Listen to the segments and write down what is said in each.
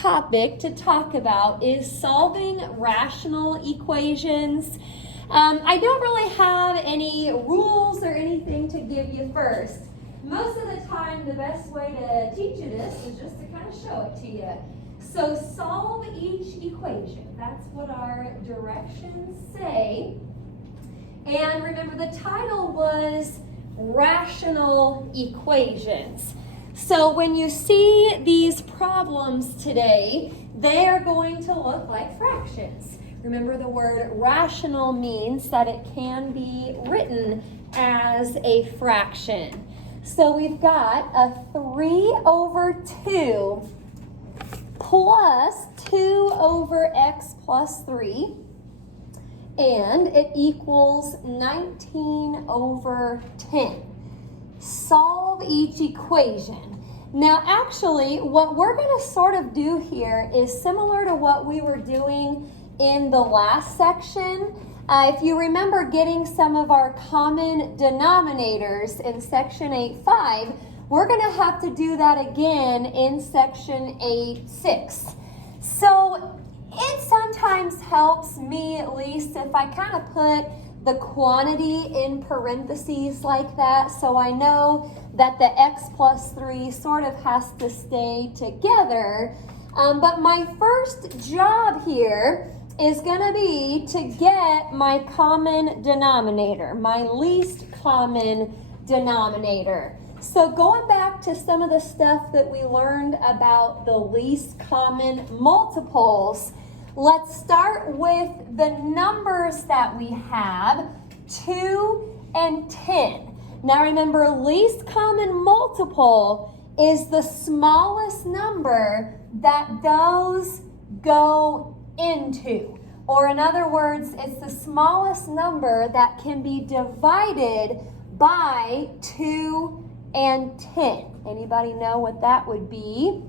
topic to talk about is solving rational equations. I don't really have any rules or anything to give you first. Most of the time, the best way to teach you this is just to kind of show it to you. So solve each equation. That's what our directions say. And remember, the title was Rational Equations. So when you see these problems today, they are going to look like fractions. Remember, the word rational means that it can be written as a fraction. So we've got a 3 over 2 plus 2 over x plus 3, and it equals 19 over 10. Solve each equation. Now, actually, what we're going to sort of do here is similar to what we were doing in the last section. If you remember getting some of our common denominators in section 8.5, we're going to have to do that again in section 8.6. So it sometimes helps me, at least, if I kind of put the quantity in parentheses like that, so I know that the x plus 3 sort of has to stay together. But my first job here is going to be to get my common denominator, my least common denominator. So going back to some of the stuff that we learned about the least common multiples, let's start with the numbers that we have, 2 and 10. Now remember, least common multiple is the smallest number that those go into. Or in other words, it's the smallest number that can be divided by 2 and 10. Anybody know what that would be?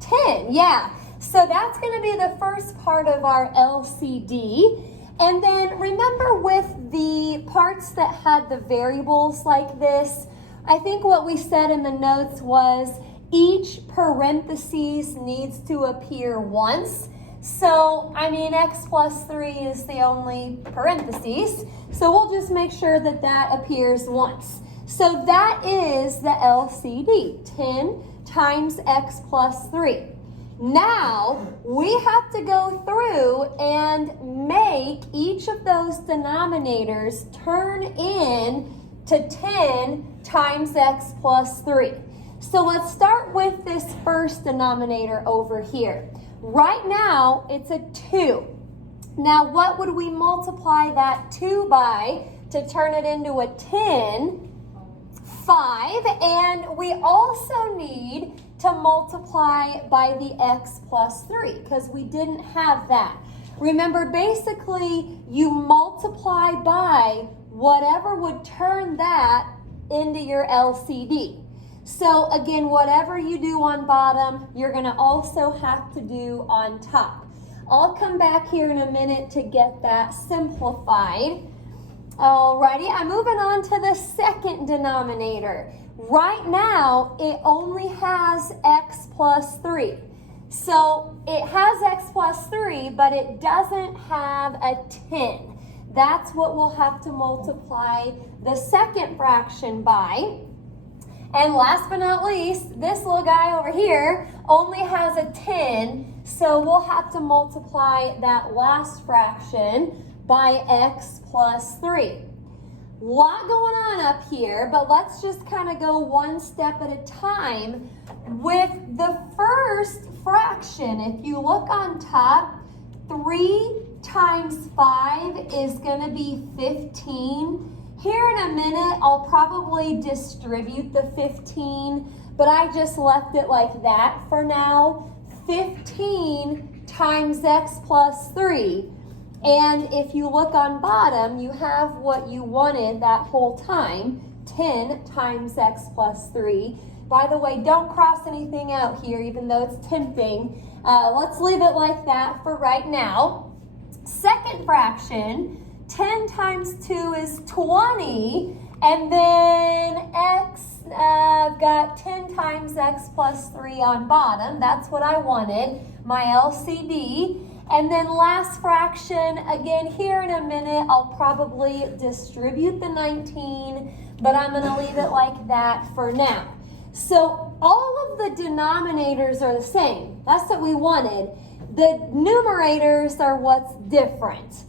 10, yeah. So that's going to be the first part of our LCD. And then remember, with the parts that had the variables like this, I think what we said in the notes was each parentheses needs to appear once. So, I mean, x plus 3 is the only parentheses. So we'll just make sure that that appears once. So that is the LCD, 10 times x plus 3. Now, we have to go through and make each of those denominators turn in to 10 times x plus 3. So let's start with this first denominator over here. Right now, it's a 2. Now, what would we multiply that 2 by to turn it into a 10? 5. And we also need to multiply by the x plus 3 because we didn't have that. Remember, basically, you multiply by whatever would turn that into your LCD. So again, whatever you do on bottom, you're going to also have to do on top. I'll come back here in a minute to get that simplified. Alrighty, I'm moving on to the second denominator. Right now, it only has x plus 3. So it has x plus 3, but it doesn't have a 10. That's what we'll have to multiply the second fraction by. And last but not least, this little guy over here only has a 10, so we'll have to multiply that last fraction by x plus 3. Lot going on up here, but let's just kind of go one step at a time. With the first fraction, if you look on top, 3 times 5 is going to be 15. Here in a minute, I'll probably distribute the 15, but I just left it like that for now. 15 times x plus 3. And if you look on bottom, you have what you wanted that whole time, 10 times x plus 3. By the way, don't cross anything out here, even though it's tempting. Let's leave it like that for right now. Second fraction, 10 times 2 is 20, And then x, I've got 10 times x plus 3 on bottom. That's what I wanted, my LCD. And then last fraction, again, here in a minute, I'll probably distribute the 19, but I'm going to leave it like that for now. So all of the denominators are the same. That's what we wanted. The numerators are what's different.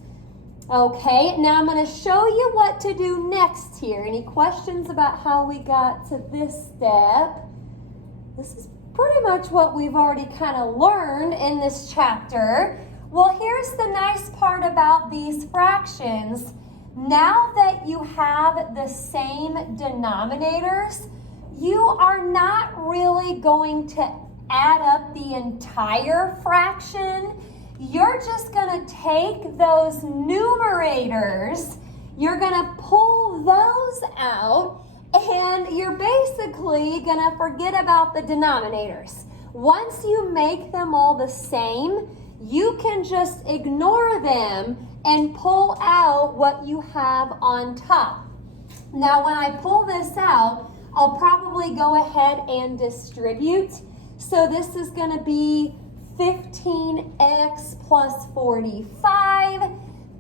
Okay, now I'm going to show you what to do next here. Any questions about how we got to this step? This is pretty much what we've already kind of learned in this chapter. Well, here's the nice part about these fractions. Now that you have the same denominators, you are not really going to add up the entire fraction. You're just going to take those numerators, you're going to pull those out, and you're basically going to forget about the denominators. Once you make them all the same, you can just ignore them and pull out what you have on top. Now, when I pull this out, I'll probably go ahead and distribute. So this is going to be 15x plus 45.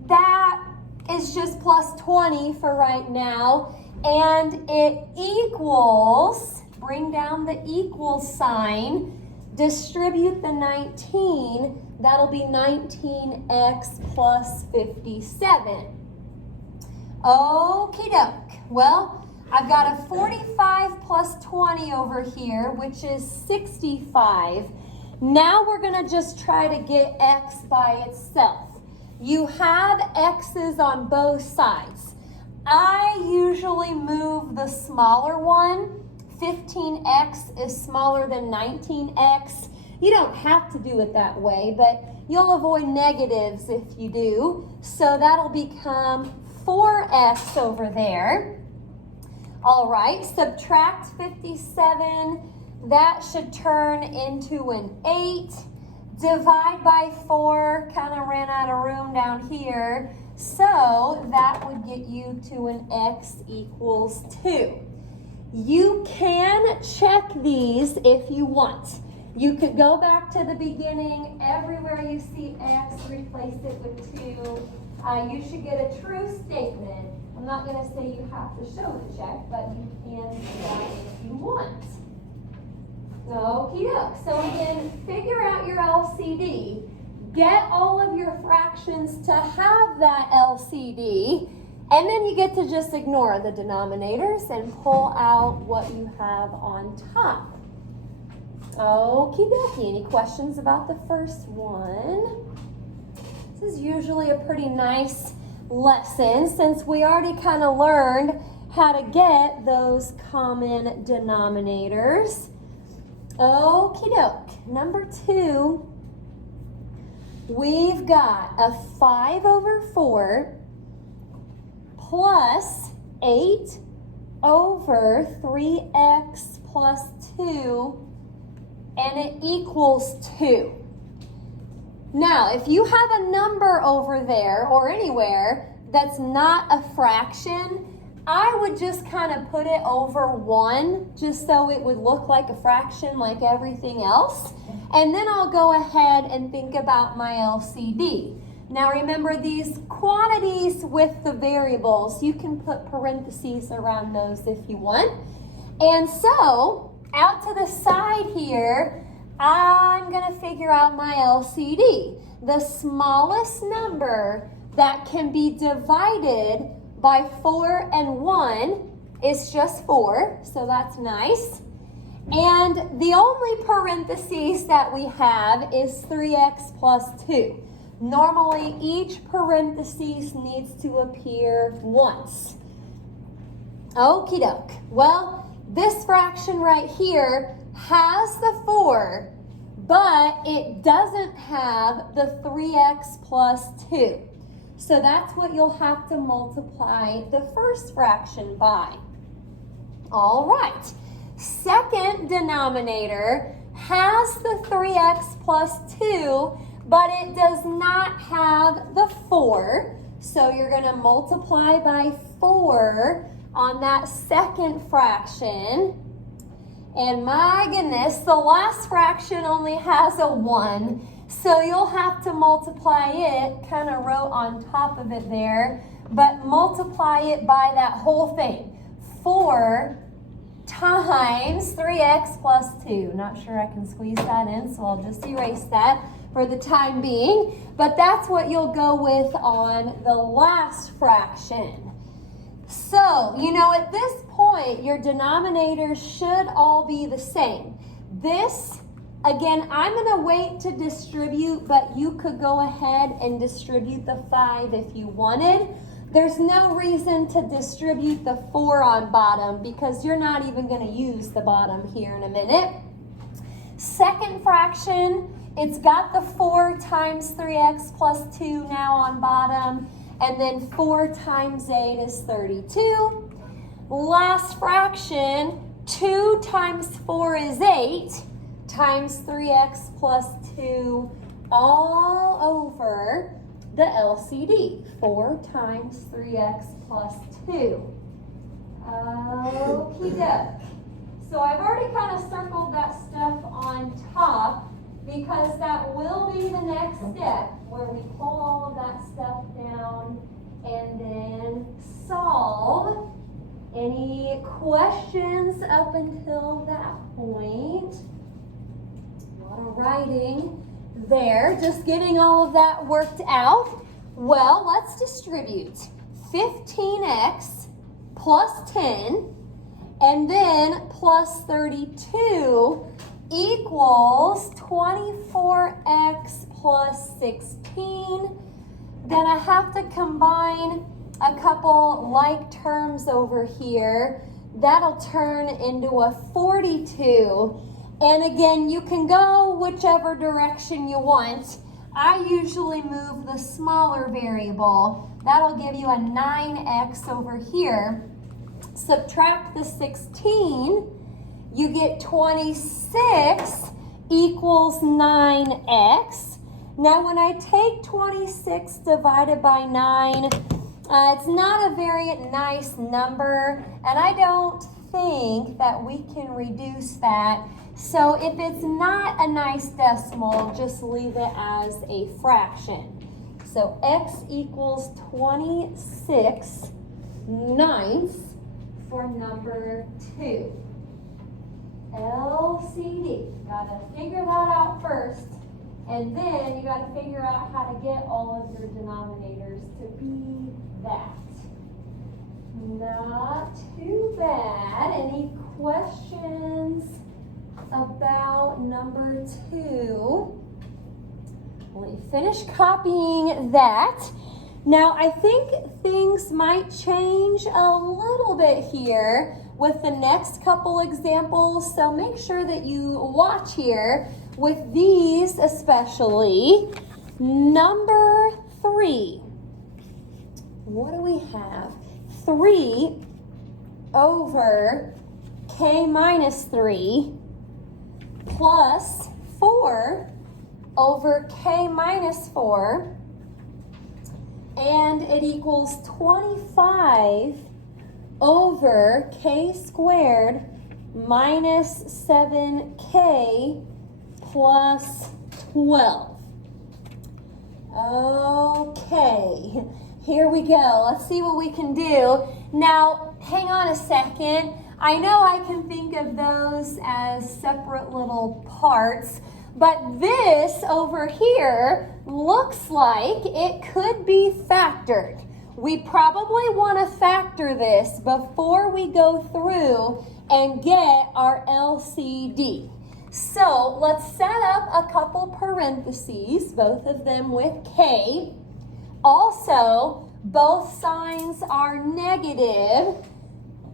That is just plus 20 for right now. And it equals, bring down the equal sign, distribute the 19. That'll be 19x plus 57. Okie doke. Well, I've got a 45 plus 20 over here, which is 65. Now we're going to just try to get x by itself. You have x's on both sides. I usually move the smaller one. 15x is smaller than 19x. You don't have to do it that way, but you'll avoid negatives if you do. So that'll become 4x over there. All right, subtract 57. That should turn into an 8. Divide by 4, kind of ran out of room down here. So that would get you to an x equals 2. You can check these if you want. You could go back to the beginning. Everywhere you see x, replace it with 2. You should get a true statement. I'm not going to say you have to show the check, but you can do that if you want. Okie doke. So again, figure out your LCD. Get all of your fractions to have that LCD, and then you get to just ignore the denominators and pull out what you have on top. Okie dokie. Any questions about the first one? This is usually a pretty nice lesson since we already kind of learned how to get those common denominators. Okie doke. Number 2, we've got a 5 over 4 plus 8 over 3x plus 2, and it equals 2. Now, if you have a number over there or anywhere that's not a fraction, I would just kind of put it over 1 just so it would look like a fraction like everything else. And then I'll go ahead and think about my LCD. Now remember these quantities with the variables, you can put parentheses around those if you want. And so, out to the side here, I'm going to figure out my LCD. The smallest number that can be divided by 4 and 1 is just 4, so that's nice. And the only parentheses that we have is 3x plus 2. Normally, each parentheses needs to appear once. Okie doke. Well, this fraction right here has the 4, but it doesn't have the 3x plus 2. So that's what you'll have to multiply the first fraction by. All right. Second denominator has the 3x plus 2, but it does not have the 4. So you're going to multiply by 4 on that second fraction. And my goodness, the last fraction only has a 1. So you'll have to multiply it, kind of wrote on top of it there, but multiply it by that whole thing. 4 times 3x plus 2. Not sure I can squeeze that in, so I'll just erase that for the time being. But that's what you'll go with on the last fraction. So, you know, at this point, your denominators should all be the same. This, again, I'm going to wait to distribute, but you could go ahead and distribute the 5 if you wanted. There's no reason to distribute the 4 on bottom because you're not even going to use the bottom here in a minute. Second fraction, it's got the 4 times 3x plus 2 now on bottom, and then 4 times 8 is 32. Last fraction, 2 times 4 is 8, times 3x plus 2 all over the LCD. 4 times 3x plus 2. Okie doke. So I've already kind of circled that stuff on top because that will be the next step where we pull all of that stuff down and then solve. Any questions up until that point? A lot of writing there, just getting all of that worked out. Well, let's distribute 15x plus 10 and then plus 32 equals 24x plus 16. Then I have to combine a couple like terms over here. That'll turn into a 42. And again, you can go whichever direction you want. I usually move the smaller variable. That'll give you a 9x over here. Subtract the 16, you get 26 equals 9x. Now when I take 26 divided by 9, it's not a very nice number, and I don't think that we can reduce that. So if it's not a nice decimal, just leave it as a fraction. So x equals 26 ninths for number 2. LCD. Gotta figure that out first, and then you gotta figure out how to get all of your denominators to be that. Not too bad. Any questions about number 2? Let me finish copying that. Now, I think things might change a little bit here with the next couple examples, so make sure that you watch here with these especially. Number 3. What do we have? 3 over k minus 3 plus 4 over k minus 4, and it equals 25 over k squared minus 7k plus 12. Okay, here we go. Let's see what we can do. Now, hang on a second. I know I can think of those as separate little parts, but this over here looks like it could be factored. We probably want to factor this before we go through and get our LCD. So let's set up a couple parentheses, both of them with K. Also, both signs are negative.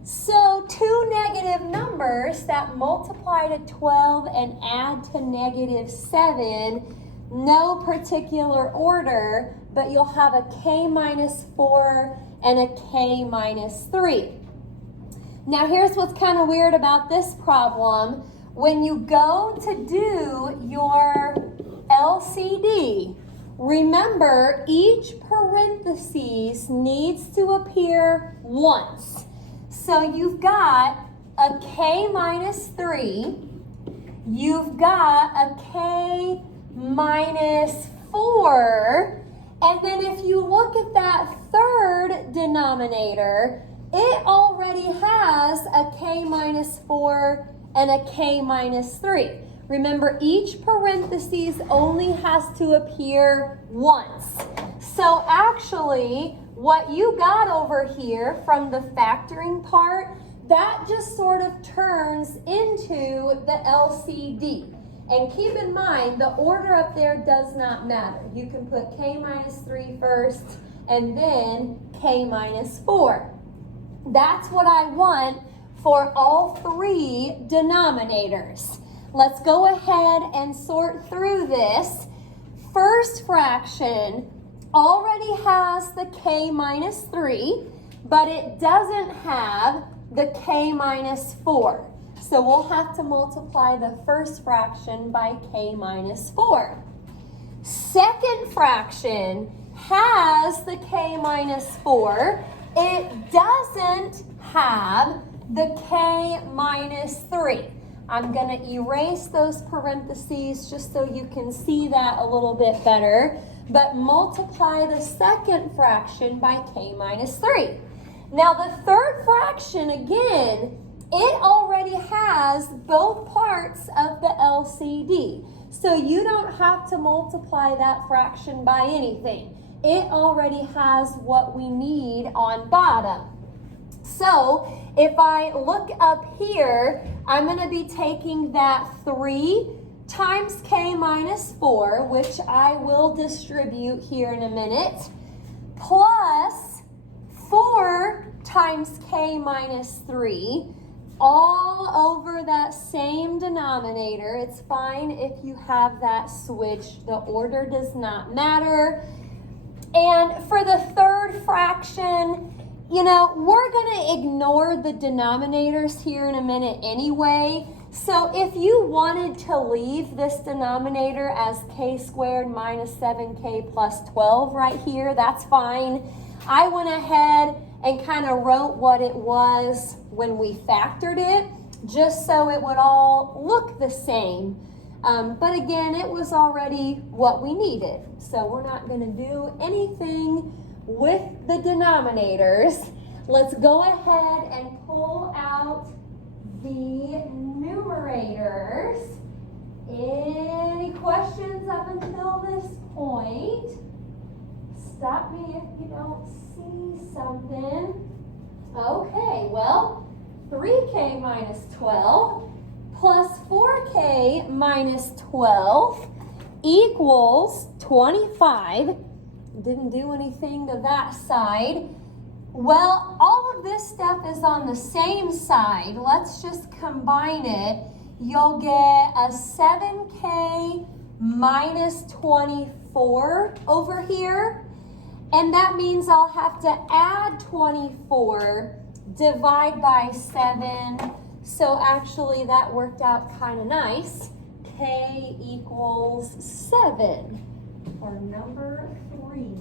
So two negative numbers that multiply to 12 and add to negative 7, no particular order, but you'll have a k minus 4 and a k minus 3. Now here's what's kind of weird about this problem. When you go to do your LCD, remember each parenthesis needs to appear once. So you've got a k minus 3. You've got a k minus 4. And then if you look at that third denominator, it already has a k minus 4 and a k minus 3. Remember, each parenthesis only has to appear once. So actually, what you got over here from the factoring part, that just sort of turns into the LCD. And keep in mind, the order up there does not matter. You can put k minus 3 first and then k minus 4. That's what I want for all three denominators. Let's go ahead and sort through this. First fraction already has the k minus 3, but it doesn't have the k minus 4. So we'll have to multiply the first fraction by k minus 4. Second fraction has the k minus 4. It doesn't have the k minus 3. I'm going to erase those parentheses just so you can see that a little bit better. But multiply the second fraction by k minus 3. Now the third fraction, again, it already has both parts of the LCD. So you don't have to multiply that fraction by anything. It already has what we need on bottom. So if I look up here, I'm going to be taking that 3 times k minus 4, which I will distribute here in a minute, plus 4 times k minus 3, all over that same denominator. It's fine if you have that switched. The order does not matter. And for the third fraction, you know, we're going to ignore the denominators here in a minute anyway. So if you wanted to leave this denominator as k squared minus 7k plus 12 right here, that's fine. I went ahead and kind of wrote what it was when we factored it, just so it would all look the same. But again, it was already what we needed. So we're not going to do anything with the denominators. Let's go ahead and pull out the numerators. Any questions up until this point? Stop me if you don't see something. Okay, well, 3k minus 12 plus 4k minus 12 equals 25. Didn't do anything to that side. Well, all of this stuff is on the same side. Let's just combine it. You'll get a 7k minus 24 over here. And that means I'll have to add 24, divide by 7. So actually that worked out kind of nice. K equals 7 for number 3.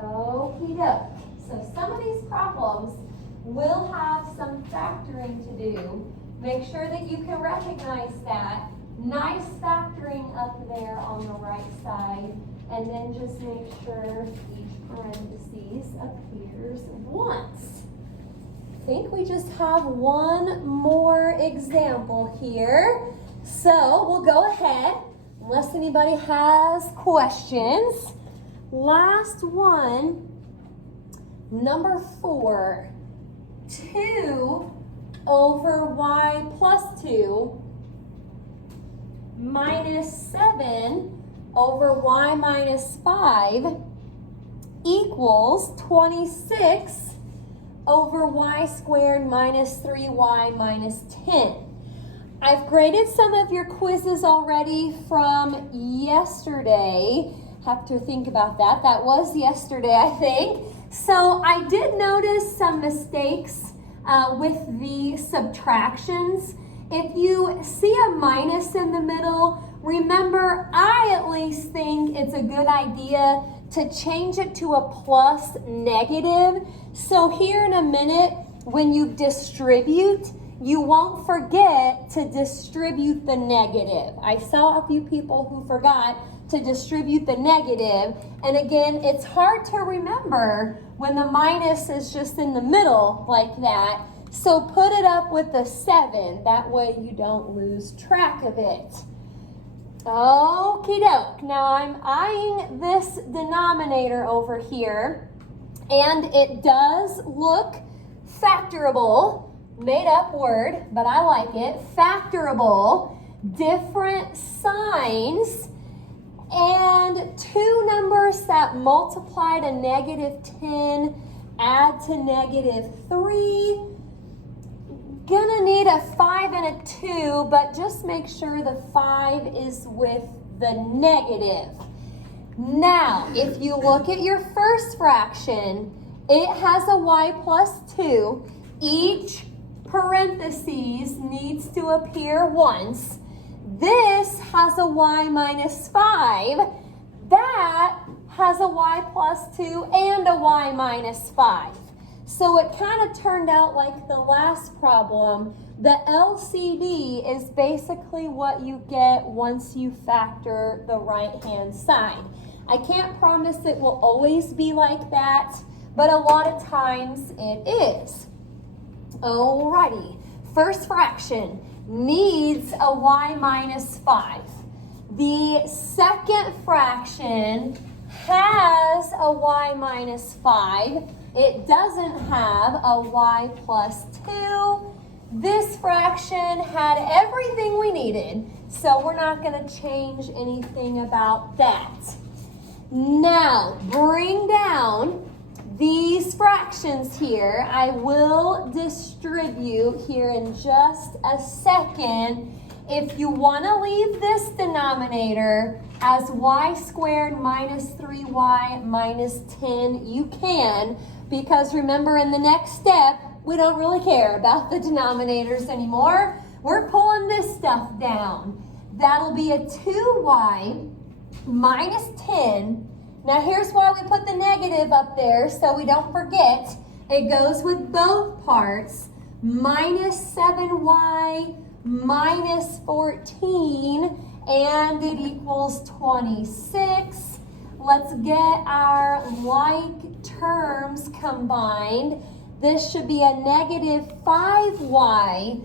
Okie doke. So some of these problems will have some factoring to do. Make sure that you can recognize that. Nice factoring up there on the right side. And then just make sure each parenthesis appears once. I think we just have one more example here. So we'll go ahead, unless anybody has questions. Last one, number 4. 2 over y plus 2 minus 7 over y minus 5 equals 26 over y squared minus 3y minus 10. I've graded some of your quizzes already from yesterday. Have to think about that. That was yesterday, I think. So I did notice some mistakes with the subtractions. If you see a minus in the middle, remember, I at least think it's a good idea to change it to a plus negative. So here in a minute, when you distribute, you won't forget to distribute the negative. I saw a few people who forgot to distribute the negative. And again, it's hard to remember when the minus is just in the middle like that. So put it up with the 7. That way you don't lose track of it. Okie doke. Now I'm eyeing this denominator over here, and it does look factorable. Made up word, but I like it. Factorable. Different signs. And two numbers that multiply to negative 10 add to negative 3. Gonna need a 5 and a 2, but just make sure the 5 is with the negative. Now, if you look at your first fraction, it has a y plus 2. Each parentheses needs to appear once. This has a y minus 5. That has a y plus 2 and a y minus 5. So it kind of turned out like the last problem. The LCD is basically what you get once you factor the right-hand side. I can't promise it will always be like that, but a lot of times it is. Alrighty, first fraction needs a y minus 5. The second fraction has a y minus 5. It doesn't have a y plus 2. This fraction had everything we needed, so we're not going to change anything about that. Now, bring down these fractions here. I will distribute here in just a second. If you want to leave this denominator as y squared minus 3y minus 10, you can, because remember in the next step, we don't really care about the denominators anymore. We're pulling this stuff down. That'll be a 2y minus 10. Now here's why we put the negative up there so we don't forget. It goes with both parts. Minus 7y minus 14, and it equals 26. Let's get our like terms combined. This should be a negative 5y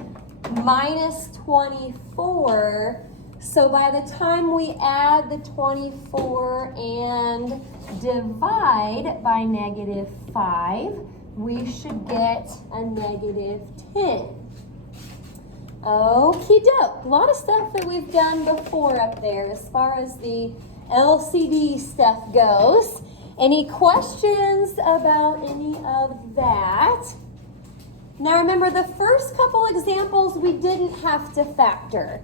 minus 24. So by the time we add the 24 and divide by negative 5, we should get a negative 10. Okie doke. A lot of stuff that we've done before up there as far as the LCD stuff goes. Any questions about any of that? Now remember, the first couple examples we didn't have to factor.